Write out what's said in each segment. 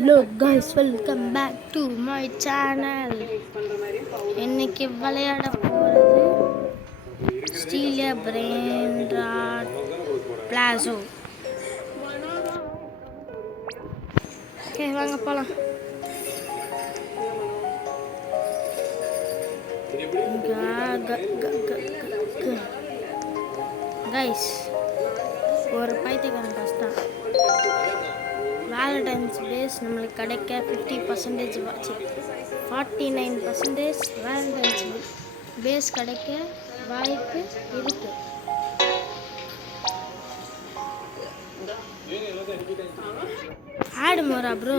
Hello guys, welcome back to my channel. இன்னைக்கு விளையாட போறது ஸ்டீலியா பிரெயின் ராட் பிளாசோ. ஓகே வாங்க போலாம். கைஸ் ஒரு பைத்தியக்காரன் கஷ்டம். வேலண்டைன்ஸ் டேஸ் நம்மளுக்கு கிடைக்க 50% வாச்சு 49% வேலண்டைன்ஸ் பேஸ் கிடைக்க வாய்ப்பு இருக்கு. ஆடு மோரா ப்ரோ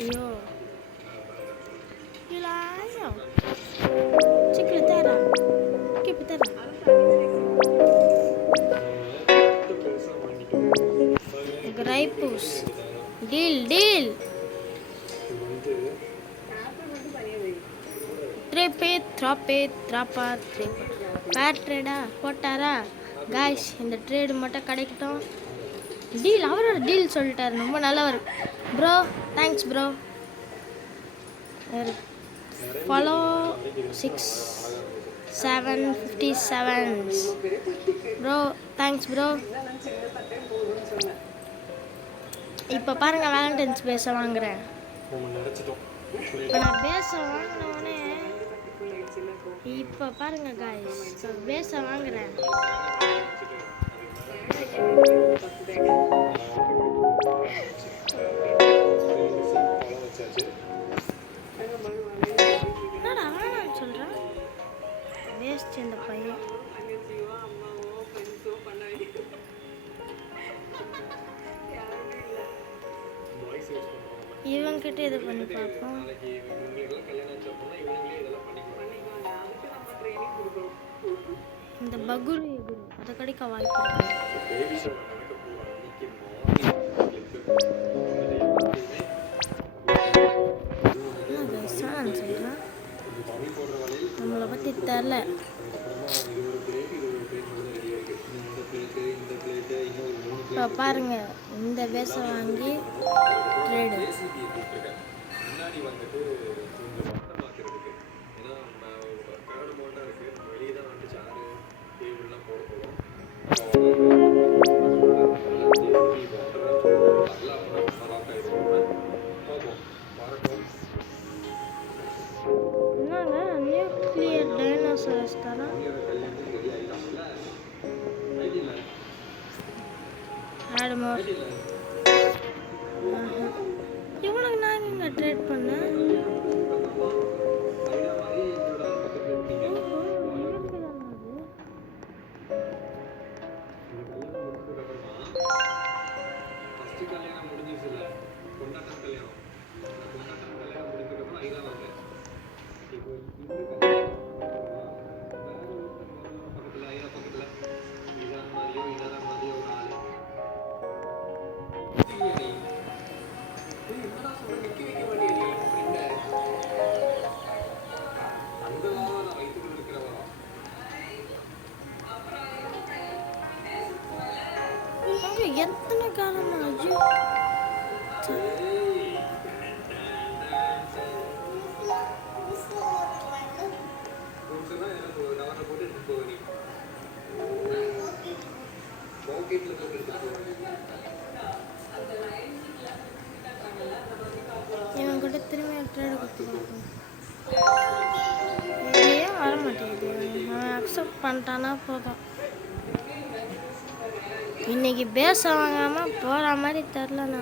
ஐயோ சிக்கல தேரா கிப்பு தேரா கிரைப்பூஸ் டீல் ட்ரேப்பே த்ராப்பா பேர் ட்ரேடா போட்டாரா காய்ஸ்? இந்த ட்ரேடு மட்டும் கிடைக்கட்டும். டீல் அவரோட டீல் சொல்லிட்டாரு, ரொம்ப நல்லவர் bro. Thanks bro. Follow 6757 bro. Thanks bro. இப்போ பாருங்க, வேலண்டைன்ஸ் பேஸை வாங்குறேன். இப்போ நான் பேஸை வாங்கினோடனே இப்போ பாருங்க காய்ஸ், இப்போ பேஸை வாங்குறேன். என்னடா வேணான்னு சொல்கிறேன், வேஸ்ட் இந்த பையன். இவங்கிட்ட இது பண்ணி பார்ப்போம். இந்த பகுரு அதை கிடைக்க வாய்ப்பு சொல்கிறேன். நம்மளை பற்றி தெரில. இப்போ பாருங்க, இந்த பேஸை வாங்கி ட்ரேடு என்னங்க நியூக்ளியர் டைனோசரஸ் தானே. Add more. இவனுக்கு நான் இங்கே ட்ரேட் பண்ணேன். எத்தனை காலமா ஐயோ இவன் கூட திரும்பி ட்ரேடு கொடுத்து ஏன் வர மாட்டேங்குது. அவன் அக்செப்ட் பண்ணிட்டானா போதும். இன்னைக்கு பேச வாங்காம போற மாதிரி தெரிலண்ணா.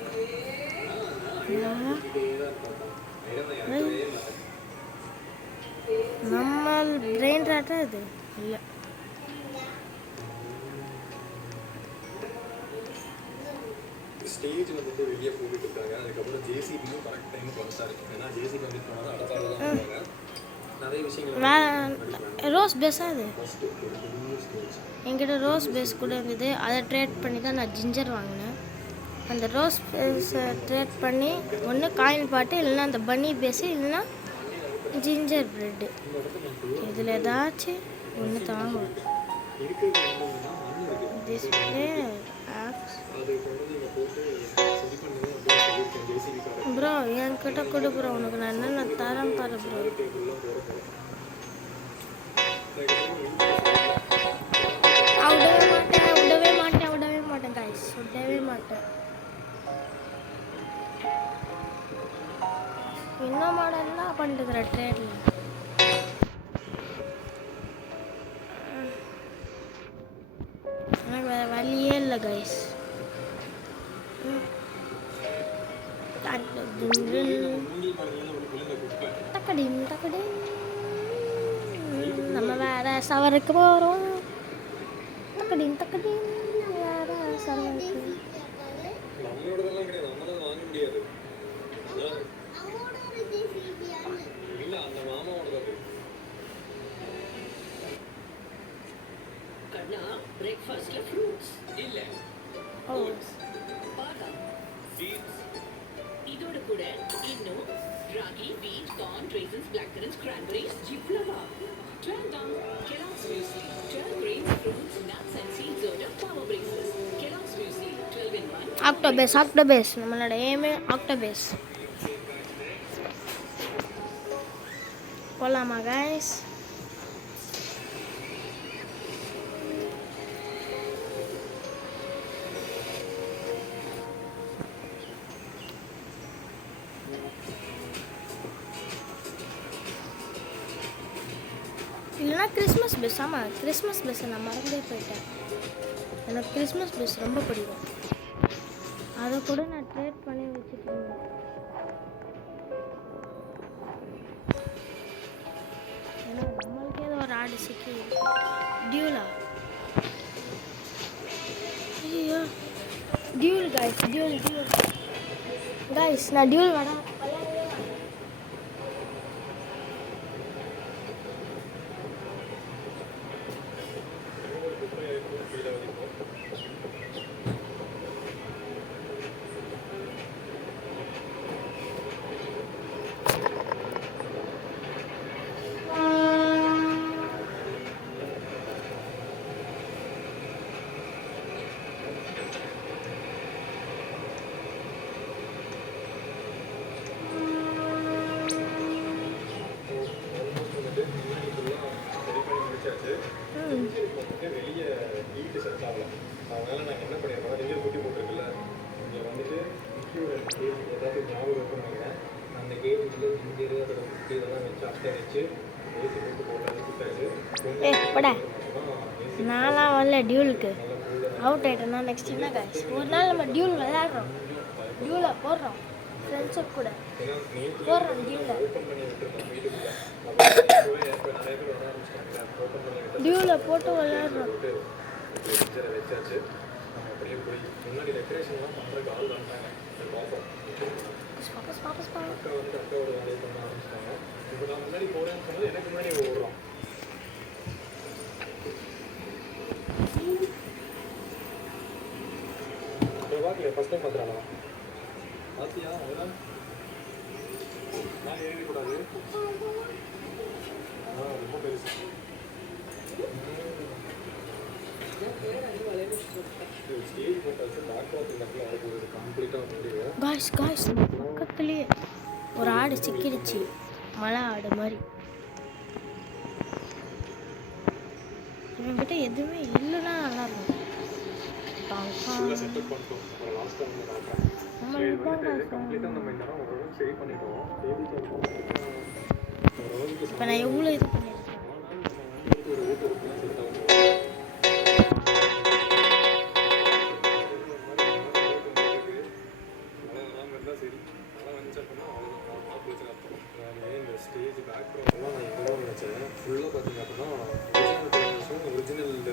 நம்ம பிரெயின் ராட்டா இது இல்லை. ஸ்டேஜ் வந்துட்டு வெளியே போட்டுட்டு இருக்காங்க. அதுக்கப்புறம் ஜேசிபியும் கரெக்ட் டைமுக்கு வந்துட்டாரு. ஏன்னா ஜேசிபி வந்து போனால் அடுத்த ஆள் தான் நிறைய விஷயங்கள். ரோஸ் பேஸா இது என்கிட்ட ரோஸ் பேஸ் கூட இருந்தது. அதை ட்ரேட் பண்ணி தான் நான் ஜிஞ்சர் வாங்கினேன். அந்த ரோஸ் பேஸை ட்ரேட் பண்ணி ஒன்று காயின் பாட்டு, இல்லைன்னா அந்த பன்னி பேஸு, இல்லைன்னா ஜிஞ்சர் ப்ரெட்டு. இதில் ஏதாச்சும் ஒன்று தாங்குவேன். டிஸ்பிளே ஆப்ஸ் என்கிட்ட கொடு ப்ரோ, உனக்கு நான் என்னென்ன தரேன் பாரு ப்ரோ. விடவே மாட்டேன் கைஸ், விடவே மாட்டேன். என்ன மாடல்லாம் பண்ணிட்டுக்கிற ட்ரேடில் எனக்கு வேறு வழியே இல்லை கைஸ். நம்ம வேற சவருக்கு போகிறோம். தக்கடின் வேற சவருக்கு. breakfast fruits இல்ல oats badam seeds இதோட கூட இன்னும் ragi wheat corn raisins blackcurrants cranberries இவ்வளவா 12 down Kellogg's muesli 12 grains fruits nuts and seeds ஓட power breakfast Kellogg's muesli 12 in 1 octopus நம்மளோட ஏமே ஆக்டோபஸ். போலாமா கைஸ்? இல்லைனா கிறிஸ்மஸ் பஸ். ஆமாம், கிறிஸ்மஸ் பஸ்ஸை நான் மறந்தே போயிட்டேன். எனக்கு கிறிஸ்மஸ் பஸ் ரொம்ப பிடிக்கும். அதை கூட நான் ட்ரேட் பண்ணி வச்சுட்டு இருந்தேன். ஏன்னா நம்மளுக்கே ஏதோ ஒரு ஆடு சிக்கி டியூலா. ஐயோ டியூல் கைஸ், டியூல் கைஸ். நான் டியூல் விளையாடுவேன். வெளியே ஹீட்டு செட் ஆகல. அதனால நான் என்ன பண்ணிடுறேன், இன்ஜின் குட்டி போட்டிருக்குல்ல, இங்கே வந்துட்டு முக்கியோட கேஜ் ஏதாவது ஞாபகம் இருக்குன்னு அந்த கேஜில் இன்ஜின் அதோட குட்டி இதெல்லாம் வச்சு அட்டை வச்சு ஏசி போட்டு போடுறது குட்டாச்சு. நான்லாம் வரல டியூலுக்கு, அவுட் ஆகிட்டேன்னா நெக்ஸ்ட் என்ன கைஸ், ஒரு நாள் நம்ம டியூல் விளையாடுறோம், டியூலை போடுறோம் ஃப்ரெண்ட்ஸுக்கு கூட போடுறோம் டியூலை. டியூவில் போட்டு விளையாடுறோம். வச்சாச்சு. அப்படியே போய் முன்னாடி டெக்கரேஷன்லாம் பண்ணுறதுக்கு ஆள் வந்துட்டாங்க. அக்கா வந்து அக்காவோட வேலையை பண்ண ஆரம்பிச்சிட்டாங்க. இப்போ நான் முன்னாடி போகிறேன்னு சொன்னது எனக்கு முன்னாடி ஓடுறோம். பார்க்கல ஃபஸ்ட் டைம் பார்க்குறாங்களா? பார்த்தியா? அதெல்லாம் நான் எழுதிக்கூடாது. ரொம்ப பெருசு. காய்ஸ் பக்கத்துலேயே ஒரு ஆடு சிக்கிடுச்சு, மலை ஆடு மாதிரி. இவன்கிட்ட எதுவுமே இல்லைன்னா நல்லா இருக்கும். இப்போ நான் எவ்வளோ இது பண்ணியிருக்கேன். ஸ்டேஜ் பேக்ரவுண்ட்லாம் நான் எங்கே நினச்சேன். ஃபுல்லாக பார்த்தீங்க அப்படின்னா ஒரிஜினல் இந்த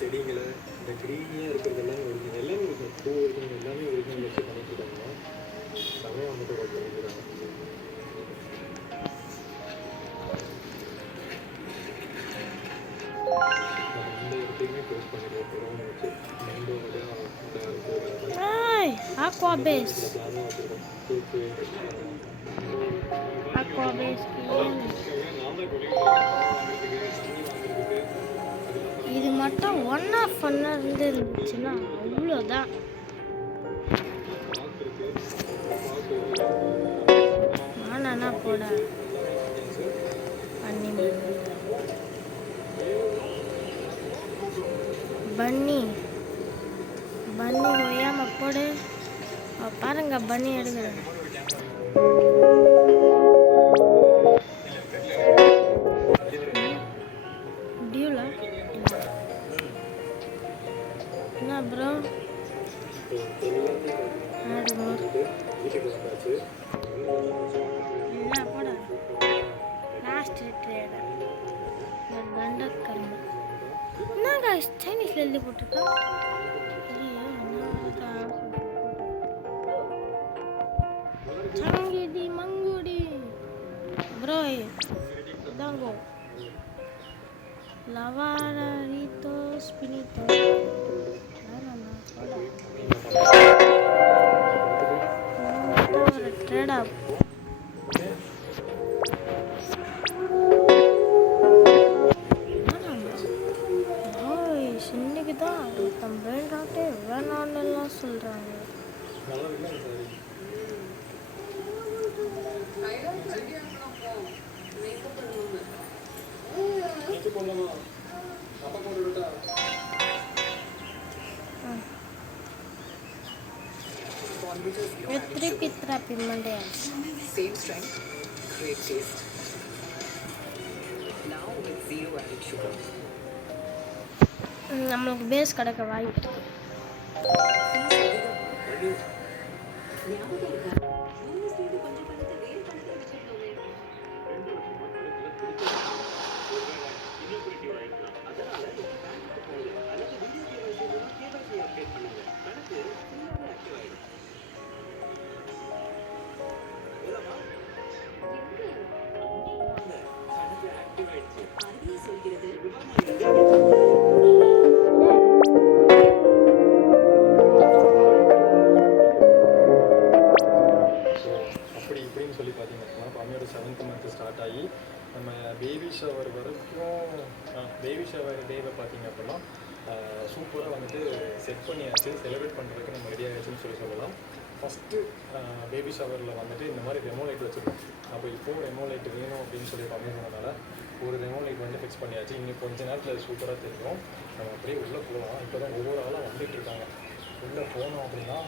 செடிங்களை, இந்த க்ரீனியாக இருக்கிறது எல்லாமே ஒரிஜினல், எல்லாமே இருக்கும். பூ ஒரிஜினல், எல்லாமே ஒரிஜினல் வச்சு பண்ணிட்டு இருக்காங்க. சமயம் வந்துட்டு பண்ணிக்கிறாங்க. இந்த இடத்தையுமே க்ளோஸ் பண்ணிடுவோம். பிறகு வச்சு மெண்டோட ஆக்வாபேஸ் பிளான்லாம் வச்சுருக்கோம். தூக்கு இது மட்டும் ஒன் ஆஃப் ஒன்னாக இருந்துச்சுன்னா அவ்வளோதான். போடு. பாருங்க பண்ணி எடுக்கிறேன். டியூலா என்ன ப்ரோ? என்ன போட லாஸ்ட் ட்ரேடர் தண்டக்கர்ம என்னங்க சைனீஸ்ல எழுதி போட்டிருக்கா? சங்கிடி மங்குடி ப்ரோ இதாங்கோ லவாரித்தோ ஸ்பினிட்டோ ஒரு ட்ரேடா இன்னைக்கு தான் தம் பிரெயின் டாக்டே வேணான்னுலாம் சொல்கிறாங்க. Therapy Monday. Same strength, great taste. Now with zero added sugar. நம்மளுக்கு பேஸ் கிடைக்க வாய்ப்பு இருக்கு. பேபி ஷவர் டேவை பார்த்தீங்க அப்படின்னா சூப்பராக வந்துட்டு செட் பண்ணியாச்சு, செலிப்ரேட் பண்ணுறதுக்கு நம்ம ரெடி ஆகிடுச்சுன்னு சொல்லலாம். ஃபஸ்ட்டு பேபி ஷவரில் வந்துட்டு இந்த மாதிரி ரெமோ லைட் வச்சுருக்கோம். அப்போ இப்போது ரெமோ லைட் வேணும் அப்படின்னு சொல்லி பண்ணியிருந்ததுனால ஒரு ரெமோ லைட் வந்து ஃபிக்ஸ் பண்ணியாச்சு. இன்னும் கொஞ்ச நேரத்தில் சூப்பராக தெரியும். நம்ம அப்படியே உள்ளே போகலாம். இப்போ தான் ஒவ்வொரு ஆளாக வந்துட்டு இருக்காங்க. உள்ளே போனோம் அப்படின்னா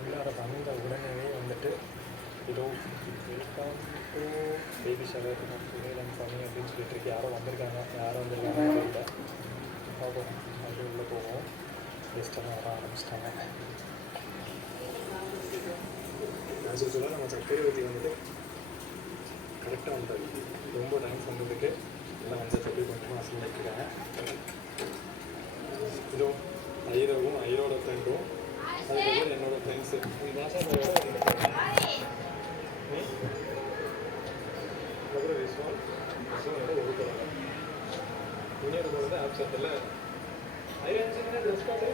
உள்ளார வந்த உடனே வந்துட்டு இதோ வெல்கம் டு பேபி ஷவர் சுவேலன் பண்ணி அப்படின்னு சொல்லிட்டு இருக்கு. யாரும் வந்திருக்காங்க தெரியல. பார்ப்போம். அது உள்ளே போவோம். பெஸ்ட்டாக வர ஆரம்பிச்சிட்டாங்க. நான் சொல்ல நம்ம சக்கரை ஊற்றி வந்துட்டு கரெக்டாக வந்துட்டாரு. ரொம்ப டைம் வந்ததுக்கு எல்லாம் வந்து சக்கரை கொஞ்சமாக அசல் வச்சுருக்காங்க. இதோ ஐரோவும் ஐரோட ஃப்ரெண்டும் அதுக்கப்புறம் என்னோடய ஃப்ரெண்ட்ஸு அப்புறம் விஸ்வானோட ஒரு குழந்தை இன்னொரு குழந்தை ஆப்செட்டில் ஐரன்ஸுன்னு ட்ரெஸ் காட்டு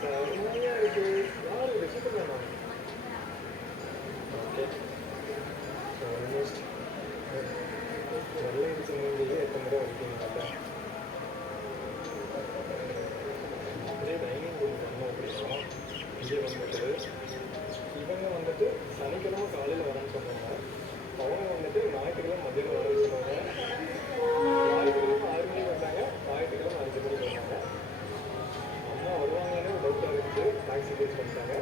செம்மையாக இருக்குது. யார் ரெசிபி வேணும்? ஓகே ஆல்மோஸ்ட் வெள்ளை சின்னங்களே எத்தனை முறை வரைக்கும் இதே டைனிங் ரூம் பண்ணோம் அப்படின்னா இங்கே வந்துட்டு இவங்க வந்துட்டு சனிக்கிழமை காலையில் வரேன்னு சொன்னாங்க. அவங்க வந்துட்டு ஞாயிற்றுக்கிழமை மத்தியானம் வர சொன்னாங்க. ஞாயிற்றுக்கிழமை 6 மணிக்கு வந்தாங்க, ஞாயிற்றுக்கிழமை 5 மணிக்கு வந்தாங்க. அம்மா வருவாங்கன்னு டவுட்டாக இருக்குது. டாக்ஸி பேஸ் பண்ணிட்டாங்க.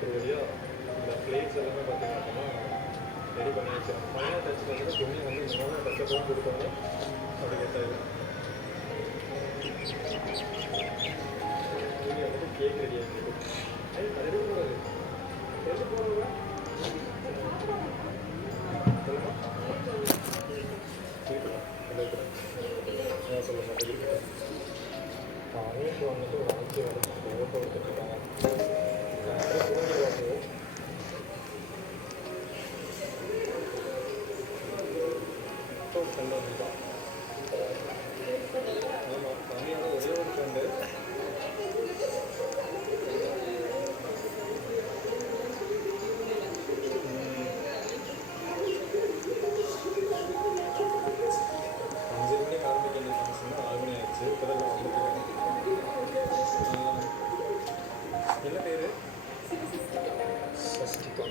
ஒரு வழியாக இந்த பிளேட்ஸ் எல்லாமே பார்த்தீங்க அப்படின்னா ரெடி பண்ணி வச்சிடும். ஃபைனல் டச்சில் வந்து துணி வந்து இன்னொன்று டச்சப்பெல்லாம் கொடுத்தாங்க. அப்படி கேட்டாங்க துணி வந்துட்டு கேக் ரெடி ஆகிடுது. அது எடுக்கக்கூடாது. எது போகிறவங்க சொல்லுமா இருக்கலாம் ஏன் சொல்ல மாட்டேன் இருக்கேன். அவங்களுக்கு வந்துட்டு ஒரு 5 வேலைக்கு ஓட்ட கொடுத்துட்ருக்காங்க. புரிஞ்சுருவாங்க. ஒரு ஃப்ரெண்டு வந்துட்டான். ஆமாம் தனியான ஒரே ஒரு ஃப்ரெண்டு. என்ன பேர்? சஷ்டிகா.